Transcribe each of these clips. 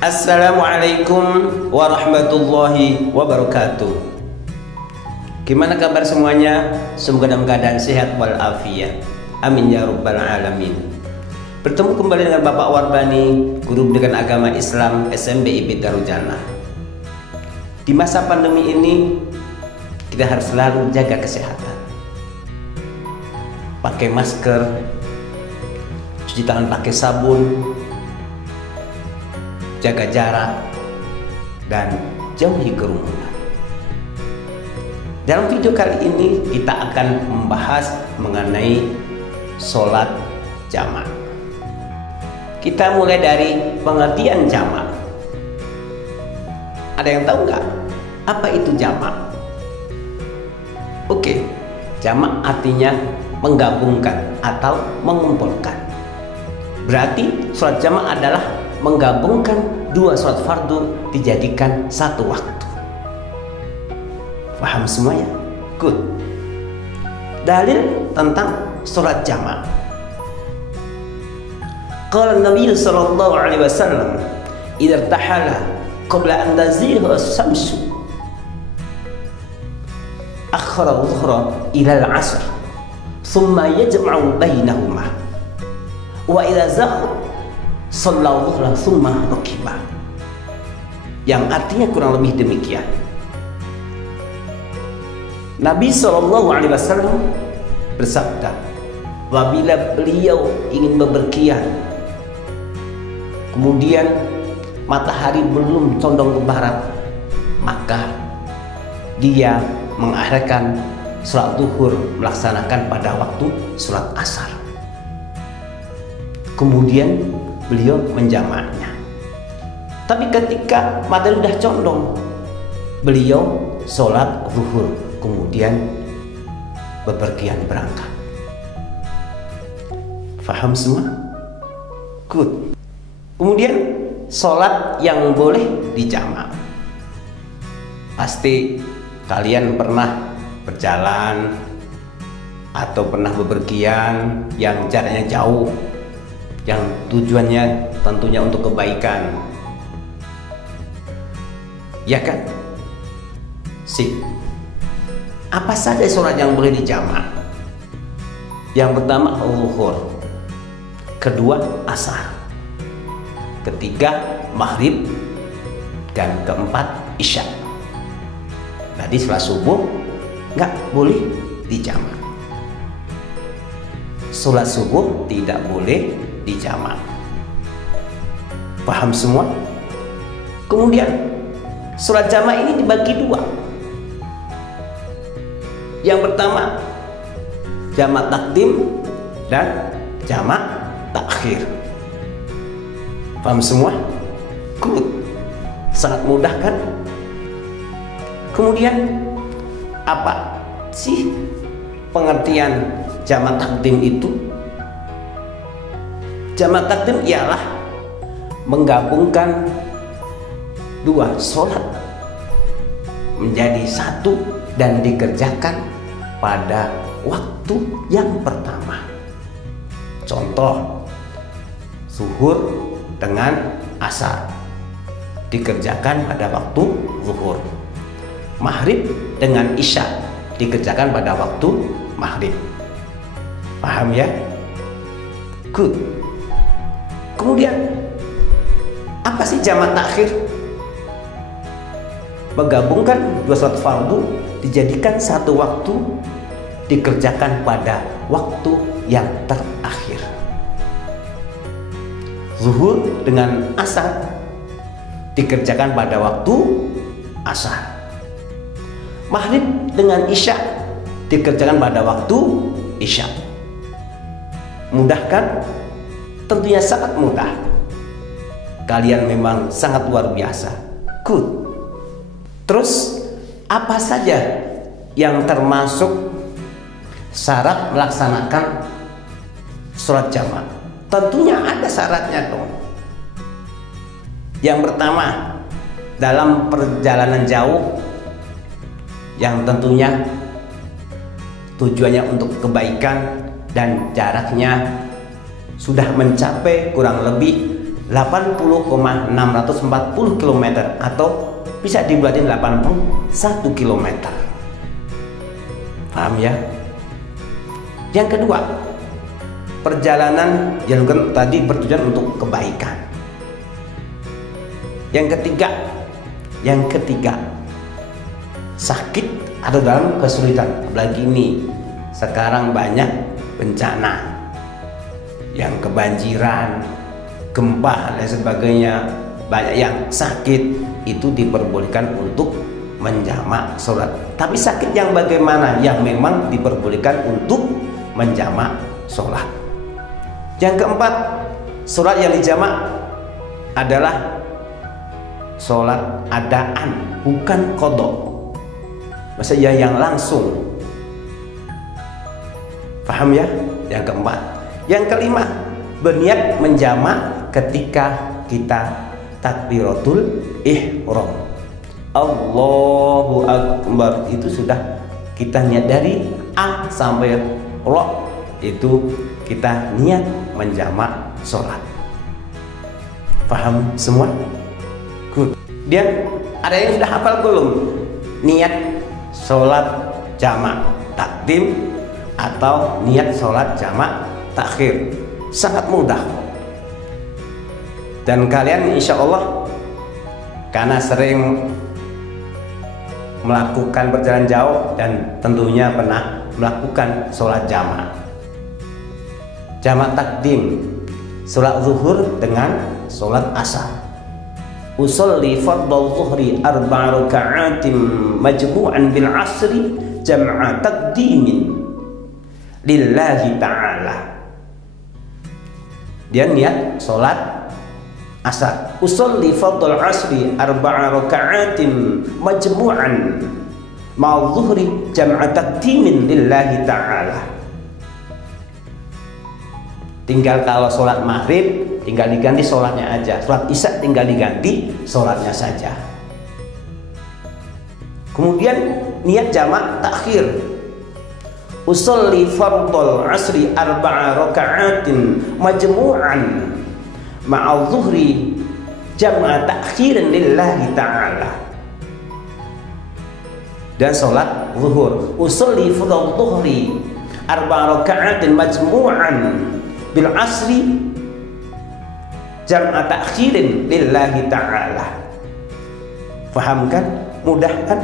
Assalamualaikum warahmatullahi wabarakatuh. Gimana kabar semuanya? Semoga dalam keadaan sehat walafiat. Amin ya rabbal alamin. Bertemu kembali dengan Bapak Warbani, guru pendidikan agama Islam SMBIP Darul Jannah. Di masa pandemi ini kita harus selalu jaga kesehatan. Pakai masker, cuci tangan pakai sabun, jaga jarak, dan jauhi kerumunan. Dalam video kali ini kita akan membahas mengenai sholat jamak. Kita mulai dari pengertian jamak. Ada yang tahu nggak apa itu jamak? Oke, jamak artinya menggabungkan atau mengumpulkan. Berarti sholat jamak adalah menggabungkan dua sholat fardu dijadikan satu waktu. Paham semuanya? Good. Dalil tentang sholat jamak. Qala Nabi sallallahu alaihi wasallam, "Idza tahala qabla an tazigha as-samsu akhara dhuhra ila al-'asr, thumma yajma'u bainahuma. Wa idza zagha sallallahu dhuhra thumma rakiba." Yang artinya kurang lebih demikian. Nabi SAW bersabda, apabila beliau ingin bepergian, kemudian matahari belum condong ke barat, maka dia mengakhirkan sholat zuhur, melaksanakan pada waktu sholat asar. Kemudian beliau menjamaknya. Tapi ketika matahari sudah condong, beliau sholat zuhur, kemudian bepergian berangkat. Faham semua? Good. Kemudian sholat yang boleh dijamak. Pasti kalian pernah berjalan atau pernah bepergian yang jaraknya jauh, yang tujuannya tentunya untuk kebaikan, ya kan? Sip. Apa saja sholat yang boleh dijamak? Yang pertama zuhur, kedua asar, ketiga maghrib, dan keempat isya. Tadi setelah subuh nggak boleh dijamak. Sholat subuh tidak boleh dijamak. Paham semua? Kemudian sholat jamak ini dibagi dua. Yang pertama jamak takdim dan jamak takhir. Paham semua? Good. Sangat mudah kan? Kemudian apa sih pengertian jamak takdim itu? Jamak takdim ialah menggabungkan dua sholat menjadi satu dan dikerjakan pada waktu yang pertama. Contoh, zuhur dengan asar dikerjakan pada waktu zuhur. Maghrib dengan isya dikerjakan pada waktu maghrib. Paham ya? Good. Kemudian apa sih jamak takhir? Menggabungkan dua sholat fardu dijadikan satu waktu, dikerjakan pada waktu yang terakhir. Zuhur dengan asar dikerjakan pada waktu asar. Maghrib dengan isya dikerjakan pada waktu isya. Mudah kan? Tentunya sangat mudah. Kalian memang sangat luar biasa. Good. Terus apa saja yang termasuk syarat melaksanakan sholat jamak? Tentunya ada syaratnya dong. Yang pertama, dalam perjalanan jauh yang tentunya tujuannya untuk kebaikan dan jaraknya sudah mencapai kurang lebih 80,640 km atau bisa dibuatin 81 km. Paham ya? Yang kedua, perjalanan yang tadi bertujuan untuk kebaikan. Yang ketiga, sakit atau dalam kesulitan. Apalagi ini sekarang banyak bencana, yang kebanjiran, gempa dan sebagainya, banyak yang sakit, itu diperbolehkan untuk menjamak sholat. Tapi sakit yang bagaimana? Yang memang diperbolehkan untuk menjamak sholat. Yang keempat, sholat yang dijamak adalah sholat adaan, bukan qadha. Maksudnya yang langsung. Paham ya? Yang keempat. Yang kelima, berniat menjamak ketika kita takbiratul ihram. Allahu Akbar, itu sudah kita niat dari A sampai Ra, itu kita niat menjamak sholat. Paham semua? Good. Dan ada yang sudah hafal belum? Niat sholat jamak takdim atau niat sholat jamak takhir. Sangat mudah. Dan kalian insya Allah karena sering melakukan perjalanan jauh dan tentunya pernah melakukan sholat jamak takdim, sholat zuhur dengan sholat asar. Usolli fardhu zuhri 4 raka'atin majmu'an bil asri jam'a taqdimin lillahi ta'ala. Dia niat sholat asar. Usolli fardhu asri 4 raka'atin majmu'an ma'al zuhri jam'a taqdimin lillahi ta'ala. Tinggal kalau sholat maghrib tinggal diganti sholatnya aja, sholat isya tinggal diganti sholatnya saja. Kemudian niat jamak takhir. Usolli fardhul asri 4 raka'atin majmu'an ma'al zuhri jam'a takhirin lillahi ta'ala. Dan sholat zuhur, usolli fardhul zuhri 4 raka'atin majmu'an bil asri jam'a takhirin lillahi ta'ala. Faham kan? Mudah kan?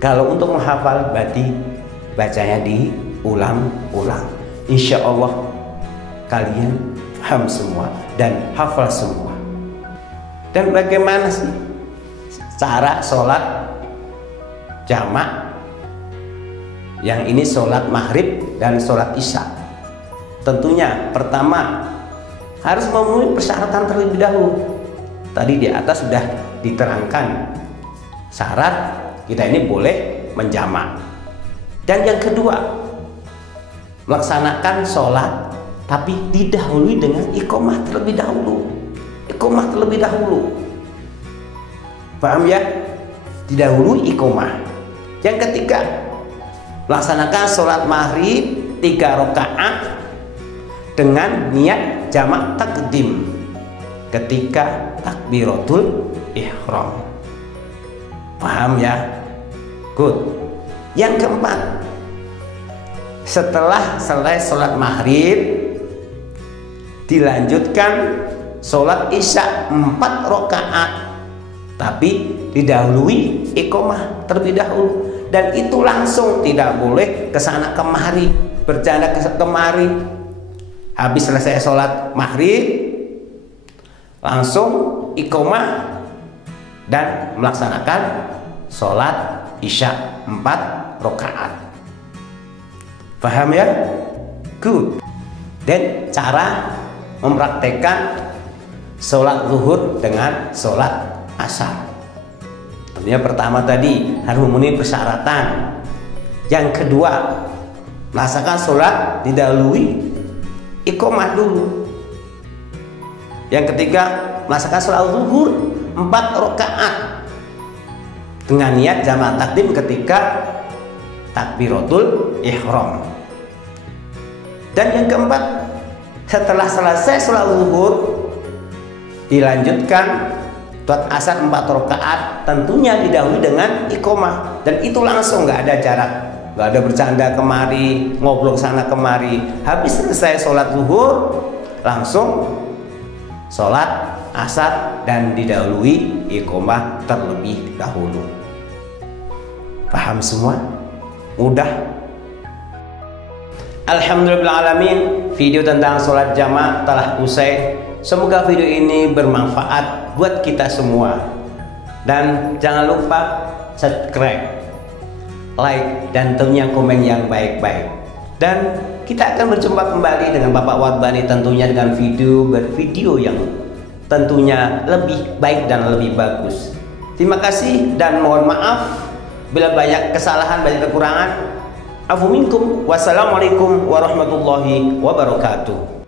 Kalau untuk menghafal berarti bacanya diulang-ulang. Insya Allah kalian paham semua dan hafal semua. Dan bagaimana sih cara sholat jamak? Yang ini sholat maghrib dan sholat isya. Tentunya pertama harus memenuhi persyaratan terlebih dahulu. Tadi di atas sudah diterangkan syarat kita ini boleh menjamak. Dan yang kedua, melaksanakan sholat tapi didahului dengan iqomah terlebih dahulu. Iqomah terlebih dahulu. Paham ya? Didahului iqomah. Yang ketiga, melaksanakan sholat maghrib 3 rakaat dengan niat jamak takdim ketika takbiratul ihram. Paham ya? Good. Yang keempat, setelah selesai sholat maghrib dilanjutkan sholat isya 4 rakaat tapi didahului iqomah terlebih dahulu. Dan itu langsung, tidak boleh kesana kemari, bercanda kemari. Habis selesai sholat maghrib langsung iqomah dan melaksanakan sholat isya 4 rakaat. Paham ya? Good. Dan cara mempraktekkan sholat zuhur dengan sholat asar. Tentunya pertama tadi harus memenuhi persyaratan. Yang kedua, melaksanakan sholat didahului iqomah dulu. Yang ketiga, melaksanakan sholat zuhur 4 rakaat dengan niat jamak takdim ketika takbiratul ihram. Dan yang keempat, Setelah selesai sholat zuhur, dilanjutkan sholat asar 4 rakaat, tentunya didahului dengan iqomah, dan itu langsung, nggak ada jarak, nggak ada bercanda kemari, ngobrol sana kemari. Habis selesai sholat zuhur, langsung sholat asar dan didahului iqomah terlebih dahulu. Paham semua? Mudah? Alhamdulillahirrahmanirrahim, video tentang sholat jamaah telah usai. Semoga video ini bermanfaat buat kita semua. Dan jangan lupa subscribe, like, dan tentunya komen yang baik-baik. Dan kita akan berjumpa kembali dengan Bapak Wardbani, tentunya dengan video yang tentunya lebih baik dan lebih bagus. Terima kasih dan mohon maaf bila banyak kesalahan, banyak kekurangan. Afu minkum. Wassalamualaikum warahmatullahi wabarakatuh.